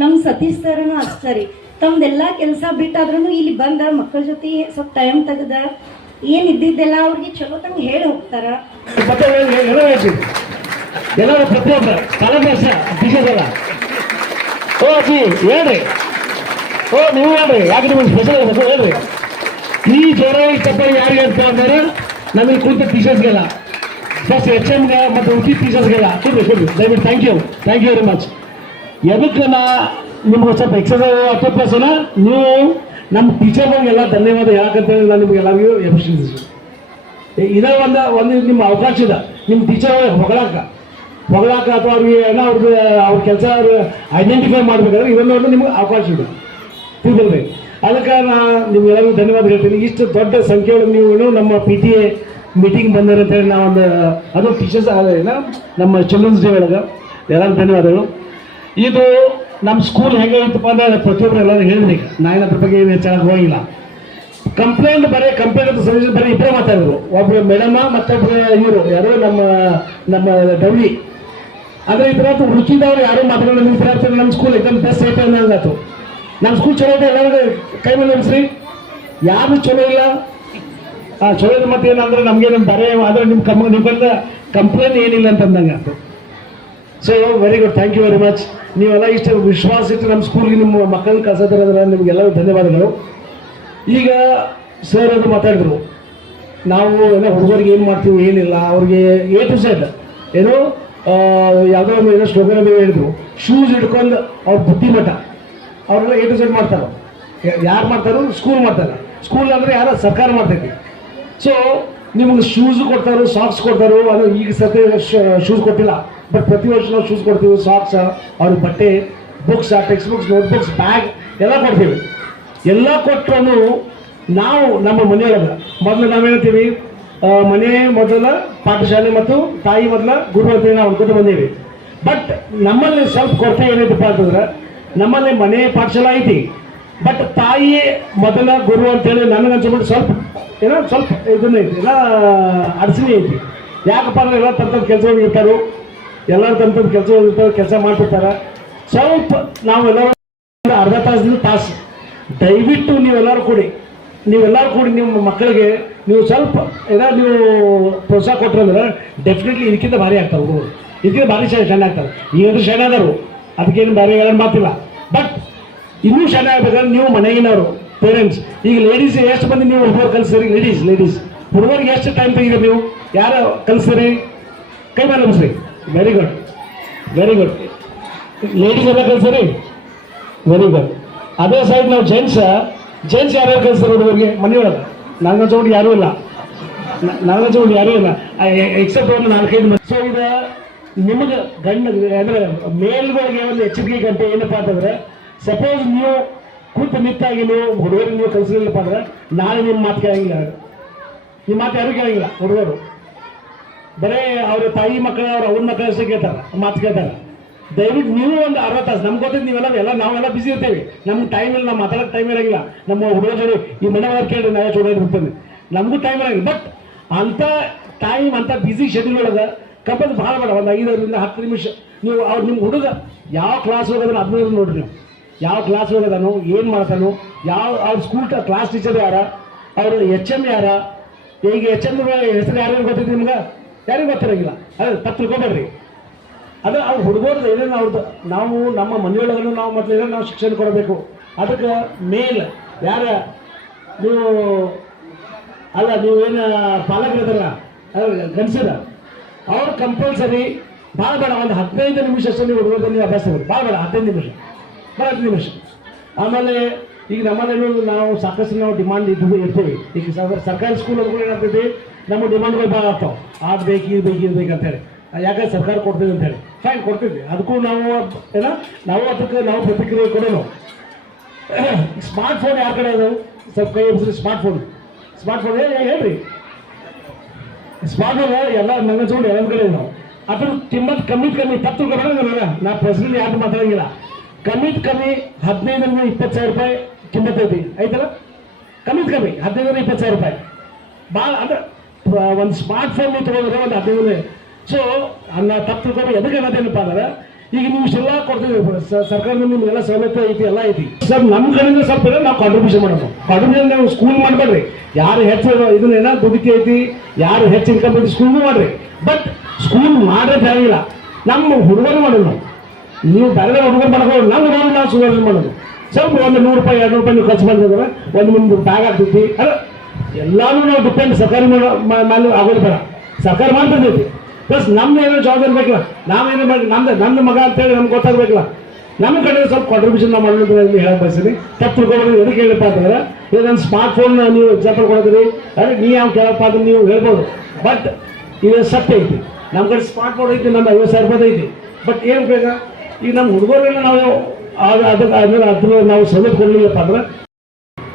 ನಮ್ಮ ಸತೀಶ್ ಸರ್ನು ಅಷ್ಟೇ ರೀ, ತಮ್ದೆಲ್ಲ ಕೆಲಸ ಬಿಟ್ಟಾದ್ರೂ ಇಲ್ಲಿ ಬಂದ ಮಕ್ಕಳ ಜೊತೆ ಸ್ವಲ್ಪ ಟೈಮ್ ತೆಗೆದ ಏನು ಇದ್ದಿದ್ದೆಲ್ಲ ಅವ್ರಿಗೆ ಚಲೋ ತಂಗೆ ಹೇಳಿ ಹೋಗ್ತಾರ. ಎಲ್ಲರೂ ಪ್ರತಿಯೊಬ್ಬ ಕಲಭಾಷ ಟೀಚರ್ಸ್ ಓ ಅಜ್ಜಿ ಹೇಳ್ರಿ, ಓ ನೀವು ಹೇಳ್ರಿ, ಯಾಕೆ ನಿಮಗೆ ಸ್ಪೆಷಲ್ ಇರಬೇಕು ಹೇಳ್ರಿ. ಈ ಜ್ವರ ಚಪ್ಪಲಿ ಯಾರಿಗೆ ಅಂತ ಅಂದ್ರೆ ನಮಗೆ ಕುಳಿತ ಟೀಚರ್ಸ್ಗೆಲ್ಲ, ಫಸ್ಟ್ HMಗೆ ಮತ್ತು ಉಳಿದ ಟೀಚರ್ಸ್ಗೆಲ್ಲ ಕೊಡ್ರಿ ದಯವಿಟ್ಟು. Thank you very much. ಎದಕ್ಕೆ ನಿಮ್ಗೆ ಸ್ವಲ್ಪ ಎಕ್ಸಸೈಸ್ ಅಥವಾ ಪ್ಲಸ್ ನೀವು ನಮ್ಮ ಟೀಚರ್ಗಳಿಗೆಲ್ಲ ಧನ್ಯವಾದ ಯಾಕಂತೇಳಿ ನಾನು ನಿಮ್ಗೆ ಎಲ್ಲರಿಗೂ ಎಫಿಷಿಯನ್ಸಿ ಇದೇ ಒಂದು ನಿಮ್ಮ ಅವಕಾಶ ಇದೆ ನಿಮ್ಮ ಟೀಚರ್ ಹೊಗಳಾಕ ಅಥವಾ ಅವ್ರಿಗೆ ಏನೋ ಅವ್ರ ಕೆಲಸ ಐಡೆಂಟಿಫೈ ಮಾಡಬೇಕಾದ್ರೆ ಇದನ್ನು ನಿಮ್ಗೆ ಅವಕಾಶ ಇದೆ ತಿಳ್ಕೊಳ್ರಿ. ಅದಕ್ಕೆ ನಾನು ನಿಮ್ಗೆಲ್ಲರಿಗೂ ಧನ್ಯವಾದ ಹೇಳ್ತೀನಿ. ಇಷ್ಟು ದೊಡ್ಡ ಸಂಖ್ಯೆಯೊಳಗೆ ನೀವು ನಮ್ಮ PTA ಮೀಟಿಂಗ್ ಬಂದಿರ ಅಂತೇಳಿ ನಾವೊಂದು ಅದು ಟೀಚರ್ಸ್ ಆಗಲ್ಲ ನಮ್ಮ ಚಿಲ್ಡ್ರನ್ಸ್ ಡೇ ಒಳಗೆ ಎಲ್ಲರಿಗೂ ಧನ್ಯವಾದಗಳು. ಇದು ನಮ್ಮ ಸ್ಕೂಲ್ ಹೆಂಗೆ ಇತ್ತಪ್ಪ ಅಂದ್ರೆ ಪ್ರತಿಯೊಬ್ಬರು ಎಲ್ಲರೂ ಹೇಳಿದ್ರಿ, ನಾನು ಅದ್ರ ಬಗ್ಗೆ ಏನು ಹೆಚ್ಚಾಗಿ ಹೋಗಿಲ್ಲ. ಕಂಪ್ಲೇಂಟ್ ಸೊಲ್ಯೂಷನ್ ಬರೀ ಇಬ್ಬರೇ ಮಾತಾಡಿದ್ರು, ಒಬ್ಬರು ಮೇಡಮ್ಮ ಮತ್ತೊಬ್ಬರು ಇವರು ಯಾರು ನಮ್ಮ ಡಬ್ಲಿ. ಆದರೆ ಇದ್ರ ಉಳಿದವ್ರು ಯಾರು ಮಾತಾಡೋದು ವಿದ್ಯಾರ್ಥಿಗಳು ನಮ್ಮ ಸ್ಕೂಲ್ ಎಕ್ದಮ್ ಬೆಸ್ಟ್ ಐತೆ ಅನ್ನೋದಾಯ್ತು. ನಮ್ಮ ಸ್ಕೂಲ್ ಚಲೋ ಇದೆ, ಎಲ್ಲರಿಗೂ ಕೈ ಮೇಲೆ ಅನ್ಸ್ರಿ. ಯಾರು ಚಲೋ ಇಲ್ಲ ಚಲೋ ಇದೆ ಮತ್ತೆ ಏನಂದ್ರೆ ನಮಗೆ ನಮ್ಮ ಬರೇ ಆದರೆ ನಿಮ್ಮಿಂದ ಕಂಪ್ಲೇಂಟ್ ಏನಿಲ್ಲ ಅಂತಂದಂಗೆ ಆಯ್ತು. So very good, thank you very much. ನೀವೆಲ್ಲ ಇಷ್ಟು ವಿಶ್ವಾಸ ಇಟ್ಟು ನಮ್ಮ ಸ್ಕೂಲ್ಗೆ ನಿಮ್ಮ ಮಕ್ಕಳನ್ನ ಕಳ್ಸೋದ್ರಿಂದ ನಿಮಗೆಲ್ಲರೂ ಧನ್ಯವಾದಗಳು. ಈಗ ಸರ್ ಅದು ಮಾತಾಡಿದ್ರು, ನಾವು ಏನೋ ಹುಡುಗರಿಗೆ ಏನು ಮಾಡ್ತೀವಿ ಏನಿಲ್ಲ, ಅವ್ರಿಗೆ A to Z ಏನೋ ಯಾವುದೋ ಒಂದು ಏನೋ ಸ್ಲೋಗನ್ ಹೇಳಿದ್ರು, ಶೂಸ್ ಹಿಡ್ಕೊಂಡು ಅವ್ರ ಬುದ್ಧಿಮಟ್ಟ ಅವ್ರೆಲ್ಲ A to Z ಮಾಡ್ತಾರೆ. ಯಾರು ಮಾಡ್ತಾರೋ ಸ್ಕೂಲ್ ಮಾಡ್ತಾರೆ, ಸ್ಕೂಲ್ ಅಂದರೆ ಯಾರೋ ಸರ್ಕಾರ ಮಾಡ್ತೈತಿ. ಸೊ ನಿಮ್ಗೆ ಶೂಸ್ ಕೊಡ್ತಾರೋ ಸಾಕ್ಸ್ ಕೊಡ್ತಾರೋ, ಅದು ಈಗ ಸತಿ ಶೂಸ್ ಕೊಟ್ಟಿಲ್ಲ, ಬಟ್ ಪ್ರತಿ ವರ್ಷ ನಾವು ಶೂಸ್ ಕೊಡ್ತೀವಿ, ಸಾಕ್ಸ್, ಅವ್ರಿಗೆ ಬಟ್ಟೆ, books, text books, notebooks, bag ಎಲ್ಲ ಕೊಡ್ತೀವಿ. ಎಲ್ಲ ಕೊಟ್ಟರು ನಾವು ನಮ್ಮ ಮನೆಯೊಳಗೆ ಮೊದಲು ನಾವೇಳ್ತೀವಿ, ಮನೆ ಮೊದಲ ಪಾಠಶಾಲೆ ಮತ್ತು ತಾಯಿ ಮೊದಲ ಗುರು ಅಂತೇಳಿ ನಾವು ಅನ್ಕೊತ ಬಂದೀವಿ. ಬಟ್ ನಮ್ಮಲ್ಲಿ ಸ್ವಲ್ಪ ಕೊರತೆ ಏನೈತಪ್ಪ ಅಂತಂದ್ರೆ, ನಮ್ಮಲ್ಲಿ ಮನೆ ಪಾಠಶಾಲೆ ಐತಿ, ಬಟ್ ತಾಯಿಯೇ ಮೊದಲ ಗುರು ಅಂತೇಳಿ ನನಗೆ ಅನ್ಸ್ಬಿಟ್ಟು ಸ್ವಲ್ಪ ಇದನ್ನ ಐತಿ, ಎಲ್ಲ ಅಡಚಣೆ ಐತಿ. ಯಾಕಪ್ಪ ಅಂದ್ರೆ ಎಲ್ಲ ತಂತದ ಕೆಲಸಗಳು ಇರ್ತಾರೋ, ಎಲ್ಲರೂ ತಂತದ ಕೆಲಸಗಳು ಇರ್ತಾರೆ, ಕೆಲಸ ಮಾಡ್ತಿರ್ತಾರೆ. ಸ್ವಲ್ಪ ನಾವೆಲ್ಲರೂ ಅರ್ಧ ತಾಸು ದಯವಿಟ್ಟು ನೀವೆಲ್ಲರೂ ಕೂಡಿ ನಿಮ್ಮ ಮಕ್ಕಳಿಗೆ ನೀವು ಸ್ವಲ್ಪ ನೀವು ಪ್ರೋತ್ಸಾಹ ಕೊಟ್ಟರೆ ಡೆಫಿನೆಟ್ಲಿ ಇದಕ್ಕಿಂತ ಭಾರಿ ಆಗ್ತಾರೆ ಹುಡುಗರು, ಇದಕ್ಕಿಂತ ಭಾರಿ ಶಾಣೆ ಆಗ್ತಾರೆ. ಈಗಂದ್ರೆ ಶಾಣೆ ಆದರು, ಅದಕ್ಕೇನು ಭಾರಿ ಹೇಳೋದು ಮಾತಿಲ್ಲ. ಬಟ್ ಇನ್ನೂ ಶಾಣೆ ಆಗ್ಬೇಕಾದ್ರೆ ನೀವು ಮನೆಗಿನವರು ಪೇರೆಂಟ್ಸ್. ಈಗ ಲೇಡೀಸ್ ಎಷ್ಟು ಮಂದಿ ನೀವು ಹುಡುಗರು ಕಲಿಸ್ತೀರಿ? ಲೇಡೀಸ್ ಹುಡುಗರಿಗೆ ಎಷ್ಟು ಟೈಮ್ ತೆಗೀರಿ ನೀವು? ಯಾರು ಕಲಿಸ್ತೀರಿ? ಕೈ ಮೇಲೆ ಮುಸ್ರಿ. ವೆರಿ ಗುಡ್ ಲೇಡೀಸ್ ಎಲ್ಲ ಕಲಿಸ್ತೀರಿ, ವೆರಿ ಗುಡ್. ಅದೇ ಸೈಡ್ ನಾವು ಜೆಂಟ್ಸ್ ಯಾರ್ಯಾರು ಕಲಿಸ್ತಾರೆ ಹುಡುಗರಿಗೆ ಮನೆಯೊಳಗೆ? ನನಗಂಚೋಡಿ ಯಾರೂ ಇಲ್ಲ ಎಕ್ಸೆಪ್ಟ್ ಒಂದು 4-5 ಮಂದಿ. ಸೊ ಇದು ನಿಮಗೆ ಅಂದರೆ ಮೇಲ್ಗಳಿಗೆ ಒಂದು ಎಚ್ಚರಿಕೆ ಗಂಟೆ ಏನಪ್ಪ ಅಂತಂದ್ರೆ, ಸಪೋಸ್ ನೀವು ಕೂತು ನಿಂತಾಗಿ ನೀವು ಹುಡುಗರಿಗೆ ನೀವು ಕಲಿಸಲಿಲ್ಲಪ್ಪ ಅಂದ್ರೆ ನಾಳೆ ನಿಮ್ಮ ಮಾತು ಕೇಳಂಗಿಲ್ಲ, ನಿಮ್ಮ ಮಾತು ಯಾರು ಕೇಳಂಗಿಲ್ಲ. ಹುಡುಗರು ಬರೀ ಅವ್ರ ತಾಯಿ ಮಕ್ಕಳು ಅವ್ರ ಮಕ್ಕಳ ಅಷ್ಟೇ ಕೇಳ್ತಾರೆ, ಮಾತು ಕೇಳ್ತಾರೆ. ದಯವಿಟ್ಟು ನೀವು ಒಂದು 60 ತಾಸು, ನಮ್ಗೆ ಗೊತ್ತಿದ್ದು ನೀವೆಲ್ಲ ನಾವೆಲ್ಲ ಬಿಸಿ ಇರ್ತೇವೆ, ನಮ್ಗೆ ಟೈಮ್ ಇಲ್ಲ, ನಾವು ಮಾತಾಡೋಕೆ ಟೈಮ್ ಇರೋಂಗಿಲ್ಲ. ನಮ್ಮ ಹುಡುಗ ಜೋಡಿ ಈ ಮನೆಯವ್ರು ಕೇಳಿ ನಾವೇ ಚೋಡೋದು ಬಿಡ್ತೇನೆ, ನಮಗೂ ಟೈಮ್ ಇರೋಂಗಿಲ್ಲ. ಬಟ್ ಅಂಥ ಟೈಮ್ ಅಂಥ ಬಿಸಿ ಶೆಡ್ಯೂಲ್ ಒಳಗೆ ಕಂಪಲ್ಸ್ ಭಾಳ ಬೇಡ, ಒಂದು 5ರಿಂದ 10 ನಿಮಿಷ ನೀವು ನಿಮ್ಮ ಹುಡುಗ ಯಾವ ಕ್ಲಾಸ್ ಹೋಗೋದನ್ನು ಅದನ್ನ ನೋಡ್ರಿ. ನೀವು ಯಾವ ಕ್ಲಾಸ್ ಹೋಗೋದನು, ಏನು ಮಾಡ್ತಾನು, ಅವ್ರ ಸ್ಕೂಲ್ ಕ್ಲಾಸ್ ಟೀಚರ್ ಯಾರ, ಅವ್ರ HM ಯಾರ, ಈಗ HM ಹೆಸರು ಯಾರ್ಯಾರು ಗೊತ್ತಿದ್ದು ನಿಮ್ಗೆ? ಯಾರಿಗೂ ಗೊತ್ತಿರೋಂಗಿಲ್ಲ. ಅದೇ ತಪ್ಪು ತಿಳ್ಕೊಬೇಡ್ರಿ. ಅದು ಅವ್ರ ಹುಡುಗರ್ದು ಏನೇನು ಅವ್ರದ್ದು ನಾವು ನಮ್ಮ ಮನೆಯೊಳಗೂ ನಾವು ಮೊದಲು ನಾವು ಶಿಕ್ಷಣ ಕೊಡಬೇಕು. ಅದಕ್ಕೆ ಮೇಲ್ ಯಾರ ನೀವು ಅಲ್ಲ, ನೀವೇನು ಪಾಲಕರು ಇದ್ದಾರಲ್ಲ ಗಂಡಸರ, ಅವ್ರು ಕಂಪಲ್ಸರಿ ಭಾಳ ಬೇಡ ಒಂದು 15 ನಿಮಿಷ ಅಷ್ಟೇ ನೀವು ಹುಡುಗರಲ್ಲಿ ನೀವು ಅಭ್ಯಾಸ ಮಾಡಿ, ಭಾಳ ಬೇಡ 15 ನಿಮಿಷ. ಆಮೇಲೆ ಈಗ ನಮ್ಮನೇನು ನಾವು ಸಾಕಷ್ಟು ನಾವು ಡಿಮಾಂಡ್ ಇರ್ತೀವಿ. ಈಗ ಸರ್ಕಾರಿ ಸ್ಕೂಲ್ ಅಂದ್ರೂ ಏನಾಗ್ತೈತಿ, ನಮ್ಮ ಡಿಮಾಂಡ್ಗಳು ಭಾಳ ಆಗ್ತಾವೆ, ಅದು ಬೇಕು ಇದು ಬೇಕು ಅಂತೇಳಿ. ಯಾಕಂದ್ರೆ ಸರ್ಕಾರ ಕೊಡ್ತೀವಿ ಅಂತೇಳಿ ಫೈನ್ ಕೊಡ್ತಿದ್ವಿ, ಅದಕ್ಕೂ ನಾವು ಅದಕ್ಕೆ ನಾವು ಪ್ರತಿಕ್ರಿಯೆ ಕೊಡೋನು. ಸ್ಮಾರ್ಟ್ಫೋನ್ ಯಾರ ಕಡೆ ಅದಾವು? ಸ್ವಲ್ಪ ಕೈ ಎಬ್ಬಿಸ್ರಿ. ಸ್ಮಾರ್ಟ್ಫೋನ್ ಹೇಳ್ರಿ. ಸ್ಮಾರ್ಟ್ಫೋನ್ ಎಲ್ಲ ನನ್ನ ಚೋಡು ಎಲ್ಲ ಕಡೆ ನಾವು ಅದ್ರ ಕಿಮ್ಮತ್ ಕಮ್ಮಿ ತಪ್ಪು ತಿಳ್ಕೊಬೇಡ. ನಾ ಪ್ರೆಸಿಡೆಂಟ್ ಯಾರು ಮಾತಾಡಂಗಿಲ್ಲ. ಕಮ್ಮಿ 15ರಿಂದ 20 ಸಾವಿರ ರೂಪಾಯಿ ಕಿಮ್ಮತ್ ಐತಲ್ಲ, ಕಮ್ಮಿ 15ರಿಂದ 20 ಸಾವಿರ ರೂಪಾಯಿ ಭಾಳ. ಅಂದ್ರೆ ಒಂದು ಸ್ಮಾರ್ಟ್ಫೋನ್ ನೀವು ತೊಗೊಂಡ್ರೆ ಒಂದು 15. ಸೊ ತಪ್ಪು ತಿಳ್ಕೊಂಡು ಎದಕ್ಕೆ ಅನ್ನೋದೇನಪ್ಪ ಅಂದ್ರೆ, ಈಗ ನೀವು ಇಷ್ಟೆಲ್ಲ ಕೊಡ್ತೀವಿ ಸರ್ಕಾರದಿಂದ ನಿಮ್ಗೆಲ್ಲ ಸೌಲಭ್ಯ ಐತಿ ಎಲ್ಲ ಐತಿ ಸರ್ ನಮ್ಮ ಕಡೆಯಿಂದ ಸ್ವಲ್ಪ ನಾವು ಕಾಂಟ್ರಿಬ್ಯೂಷನ್ ಮಾಡೋದು ಕಾಂಟ್ರಿಬ್ಯೂಷನ್ ನೀವು ಸ್ಕೂಲ್ ಮಾಡಬೇಡ್ರಿ ಯಾರು ಹೆಚ್ಚು ಇದನ್ನ ದುಡಿಕೆ ಐತಿ ಯಾರು ಹೆಚ್ಚು ಇನ್ಕಮ್ ಐತಿ ಸ್ಕೂಲ್ಗೂ ಮಾಡ್ರಿ ಬಟ್ ಸ್ಕೂಲ್ ಮಾಡೋದು ಆಗಿಲ್ಲ ನಮ್ಮ ಹುಡುಗರು ಮಾಡೋದು ನೀವು ಬೇರೆ ಹುಡುಗರು ಮಾಡ್ಕೊಂಡು ನಮ್ಮ ಹುಡುಗರು ನಾವು ಸುಧಾರಣೆ ಮಾಡೋದು ಸ್ವಲ್ಪ ಒಂದು 100 ರೂಪಾಯಿ 200 ರೂಪಾಯಿ ನೀವು ಖರ್ಚು ಮಾಡಿದ್ರೆ ಒಂದು ನಿಮ್ದು ಬ್ಯಾಗ್ ಆಗ್ತೈತಿ ಅಲ್ಲ ಎಲ್ಲಾನು ನಾವು ಡಿಪೆಂಡ್ ಸರ್ಕಾರಿ ಮೇಲೆ ಆಗೋದು ಬೇಡ ಸರ್ಕಾರ ಮಾಡ್ತಿರ್ತೈತಿ ಪ್ಲಸ್ ನಮ್ದು ಏನೋ ಜವಾಬ್ದಾರಿ ಬೇಕಲ್ಲ ನಾವೇನೋ ಮಾಡಿ ನನ್ನ ಮಗ ಅಂತೇಳಿ ನಮ್ಗೆ ಗೊತ್ತಾಗಬೇಕಲ್ಲ ನಮ್ಮ ಕಡೆ ಸ್ವಲ್ಪ ಕಾಂಟ್ರಿಬ್ಯೂಷನ್ ನಾವು ಮಾಡೋದು ಹೇಳಕ್ ಬಯಸ್ತೀನಿ ತಪ್ಪು ತಿಳ್ಕೊಬೋದು ಎದಕ್ಕೆ ಹೇಳಪ್ಪ ಅಂತಂದ್ರೆ ಈಗ ನನ್ನ ಸ್ಮಾರ್ಟ್ ಫೋನ್ ನೀವು ಎಕ್ಸಾಂಪಲ್ ಕೊಡ್ತೀರಿ ಅರೆ ನೀ ಯಾವ ಕೇಳಪ್ಪ ಅಂದ್ರೆ ನೀವು ಹೇಳ್ಬೋದು ಬಟ್ ಈಗ ಸತ್ಯ ಐತಿ ನಮ್ಮ ಕಡೆ ಸ್ಮಾರ್ಟ್ ಫೋನ್ ಐತಿ ನಮ್ಮ 50,000 ರೂಪಾಯಿ ಐತಿ ಬಟ್ ಏನು ಬೇಗ ಈಗ ನಮ್ಮ ಹುಡುಗರೆಲ್ಲ ನಾವು ಅದ್ರ ನಾವು ಸೌಲಭ್ಯ ಕೊಡಲಿಲ್ಲಪ್ಪ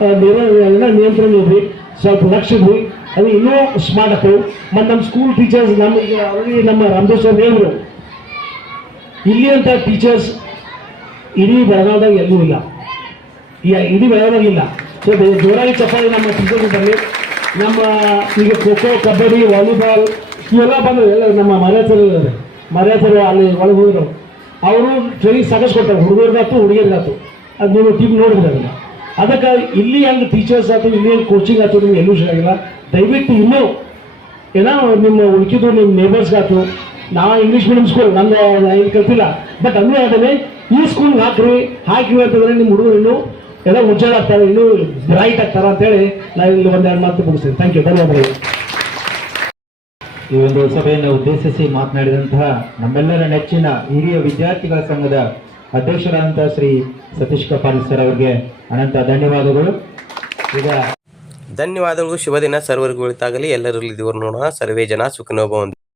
ಅಂದ್ರೆ ನಿಯಂತ್ರಣ ಇದ್ರಿ ಸ್ವಲ್ಪ ಲಕ್ಷ ಇದ್ರಿ ಅದು ಇನ್ನೂ ಸ್ಮಾರ್ಟ್ ಆಗ್ತವೆ ಮತ್ತು ನಮ್ಮ ಸ್ಕೂಲ್ ಟೀಚರ್ಸ್ ನಮಗೆ ಆಲ್ರೆಡಿ ನಮ್ಮ ರಾಮದೇಶ್ ಅವ್ರು ಹೇಳಿದ್ರು ಇಲ್ಲಿ ಅಂತ ಟೀಚರ್ಸ್ ಇಡೀ ಬೆಳಗಾವದಾಗ ಎಲ್ಲೂ ಇಲ್ಲ ಇಡೀ ಬೆಳಗಾವದಾಗ ಇಲ್ಲ ಸೊ ಜೋರಾಗಿ ಚಪ್ಪಾಳಿ ನಮ್ಮ ಟೀಚರ್ಸ್ ಬರಲಿ ನಮ್ಮ ಈಗ ಖೋ ಖೋ ಕಬಡ್ಡಿ ವಾಲಿಬಾಲ್ ಇವೆಲ್ಲ ಬಂದರು ಎಲ್ಲ ನಮ್ಮ ಮರ್ಯಾದರು ಅಲ್ಲಿ ಒಳಗೆ ಹೋಗಿರೋ ಅವರು ಟ್ರೈನಿಂಗ್ ಸಾಕಷ್ಟು ಕೊಡ್ತಾರೆ ಹುಡುಗರಿಗಾತು ಹುಡುಗಿಯರಿಗಾತು ಅದು ನೀವು ಟೀಮ್ ನೋಡಿದ್ರೆ ಅದನ್ನ ಅದಕ್ಕೆ ಇಲ್ಲಿ ಹೆಂಗೆ ಟೀಚರ್ಸ್ ಆಯ್ತು ಇಲ್ಲಿ ಏನು ಕೋಚಿಂಗ್ ಆಯ್ತು ನಿಮ್ಗೆ ಎಲ್ಲೂ ಸಿಗಾಗಿಲ್ಲ ದಯವಿಟ್ಟು ಇನ್ನೂ ಏನೋ ನಿಮ್ಮ ಉಳ್ಕಿದ್ದು ನಿಮ್ಮ ನೇಬರ್ಸ್ಗಾಯ್ತು ನಾವು ಇಂಗ್ಲೀಷ್ ಮೀಡಿಯಂ ಸ್ಕೂಲ್ ನಂದು ಇದು ಕಲ್ತಿಲ್ಲ ಬಟ್ ಅಂದರೆ ಅದನ್ನೇ ಈ ಸ್ಕೂಲ್ಗೆ ಹಾಕಿವಿ ಅಂತಂದರೆ ನಿಮ್ಮ ಹುಡುಗರು ಇನ್ನೂ ಎಲ್ಲ ಉಜ್ಜಾಲ ಆಗ್ತಾರೆ ಇನ್ನೂ ಬ್ರೈಟ್ ಆಗ್ತಾರೆ ಅಂತೇಳಿ ನಾನು ಇಲ್ಲಿ ಒಂದೆರಡು ಮಾತು ಮುಗಿಸ್ತೀನಿ ಥ್ಯಾಂಕ್ ಯು ಧನ್ಯವಾದಗಳು ಈ ಒಂದು ಸಭೆಯನ್ನು ಉದ್ದೇಶಿಸಿ ಮಾತನಾಡಿದಂತಹ ನಮ್ಮೆಲ್ಲರ ನೆಚ್ಚಿನ ಹಿರಿಯ ವಿದ್ಯಾರ್ಥಿಗಳ ಸಂಘದ ಅಧ್ಯಕ್ಷರಾದಂತಹ ಶ್ರೀ ಸತೀಶ್ ಕಪಾಲಿ ಸರ್ ಅವರಿಗೆ ಅನಂತ ಧನ್ಯವಾದಗಳು. ಈಗ ಧನ್ಯವಾದಗಳು. ಶುಭ ದಿನ ಸರ್ವರಿಗೂ ಒಳಿತಾಗಲಿ. ಎಲ್ಲರಲ್ಲಿ ದೇವರು ನೋಡೋಣ. ಸರ್ವೇ ಜನ ಸುಖಿನೋ ಭವಂತು.